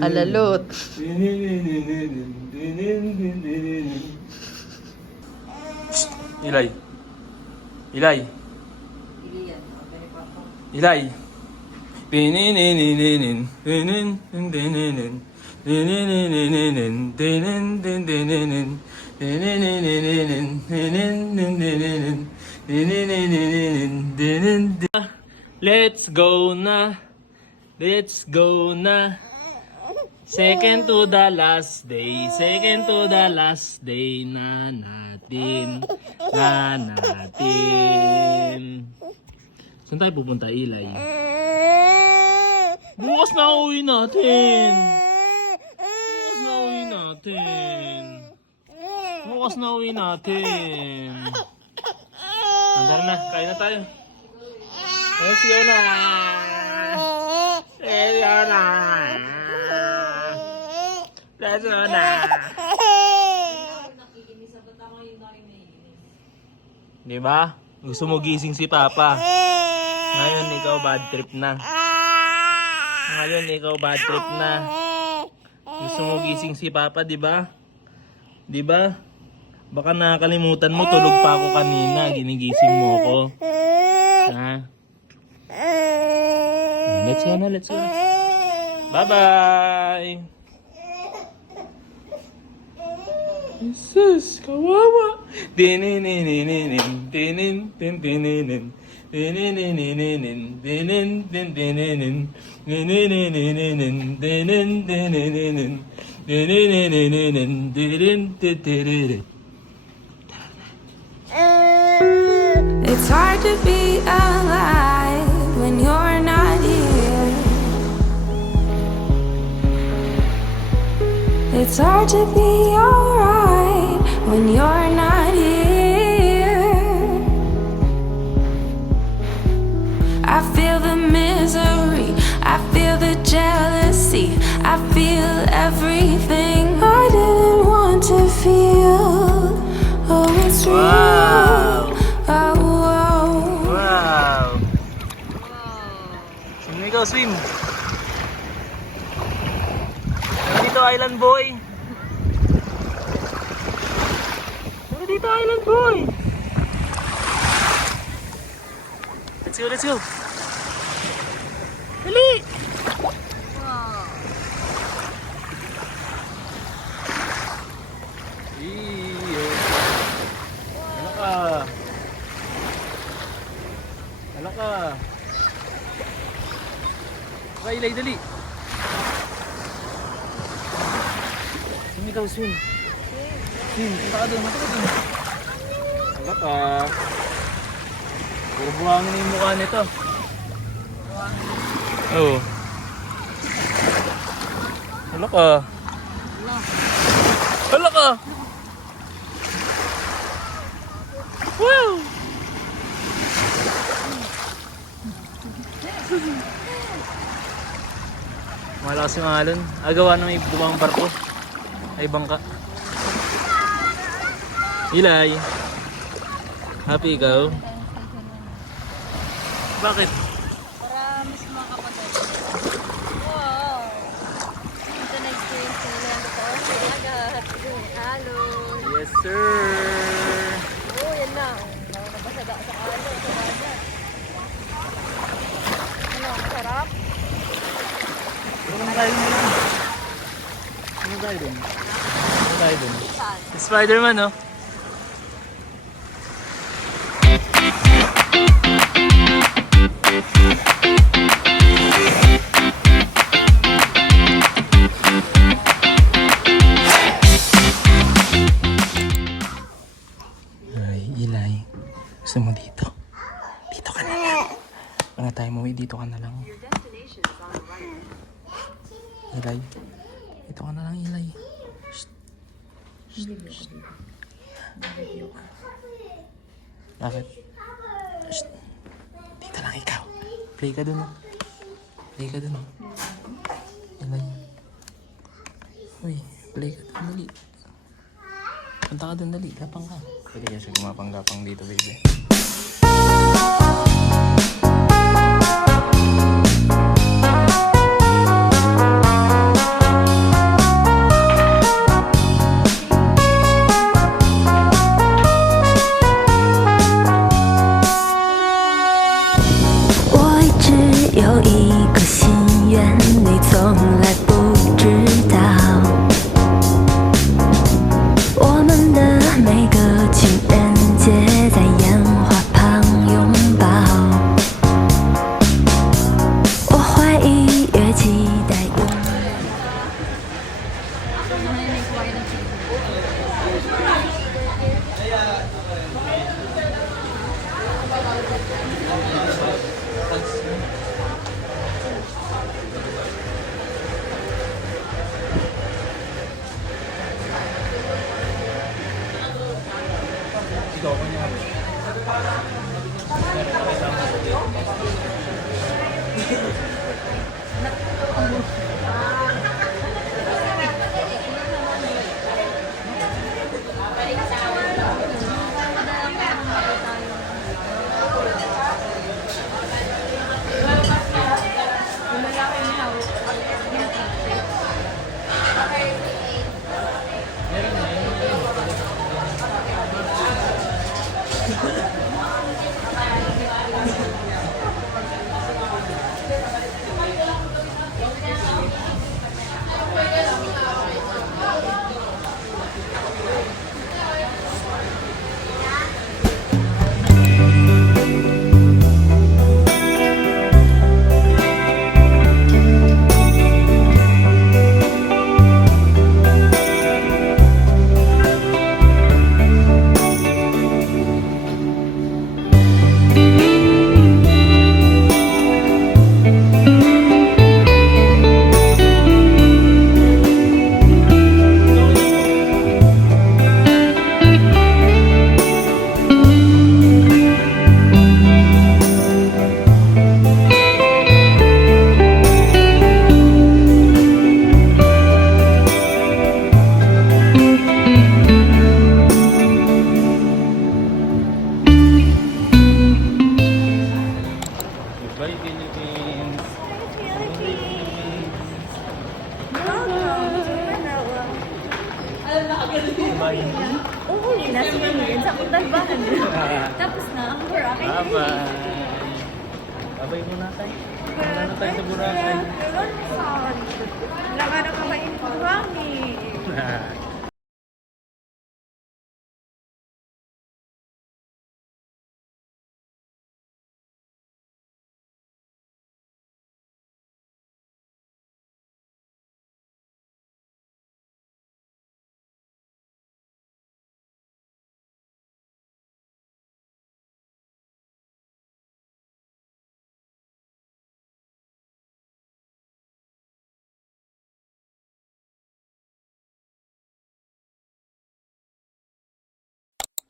Alalot. Ilay. Ilay. Ilay. Pinininin. Pinininin. Pinininin. Pinininin. Pinininin. Let's go na. Let's go na. Second to the last day. Second to the last day na natin. Na natin. Saan tayo pupunta, Ilay? Bukas na uwi natin. Bukas na uwi natin. Bukas na uwi natin. Tara na, kain na tayo. Let's go na. Let's go na. Let's go na. Diba? Gusto mo gising si Papa. Ngayon ikaw bad trip na. Ngayon ikaw bad trip na. Gusto mo gising si Papa, diba? Diba? Baka nakakalimutan mo, tulog pa ako kanina. Ginigising mo ako. Ha? Let's go na, let's go na. Bye-bye! Jesus, kawawa! Dinininin, dinin, dininin, dinininin, dinin, dininin, dinininin, dinin, dininin, dinininin, dinin, dinin. It's hard to be alive when you're not here. It's hard to be alright when you're not here. I feel the misery, I feel the jealousy, I feel everything I didn't want to feel. Oh, it's real. Oh, oh. Wow! Swim ikaw, swim! Tara dito, Island Boy! Tara dito, Island Boy! Let's go, let's go! Dali! Iyo! Ano ka? Ano ka? Okay, Ilay, dali! Swim ikaw, swim! Swim, punta ka doon, punta ka doon! Ano ka? Puro buhangin na yung mukha nito. Oo. Ano ka? Ano ka? Wow! Malakas yung alon. Agawa na may dumang barko. Ay bangka. Ilay. Happy ikaw? Bakit? Para mas makapatid. Wow! Ito na-experience ko nila ang totoo. Agad. Halo. Yes sir! Oh, yan na. Nabasag ako sa halo. Sa halo. Ano, masarap? Ano tayo mo lang? Ano tayo dun? Ano tayo dun? Spider-Man, no? Ay, Ilay. Gusto mo dito? Dito ka na lang. Wala tayo mawin, dito ka na lang. Ilay. Dito ka na lang, Ilay. Shh. Shh. Shh. Bakit? Shh. Dito lang ikaw. Play ka dun. Play ka dun. Ilay. Uy, play ka. Dali. Punta ka dun, dali. Gapang ka. Pwede ka siya gumapang-gapang dito, baby. Ikaw ko niya. Bye, Philippines! Bye! Oo, nasa Pilipinas. Sa Kuntalbahan. Tapos na, ang Boracay. Bye-bye! Bye-bye muna tayo. Muna na tayo sa Boracay. Wala ka na kakain ko, Rami.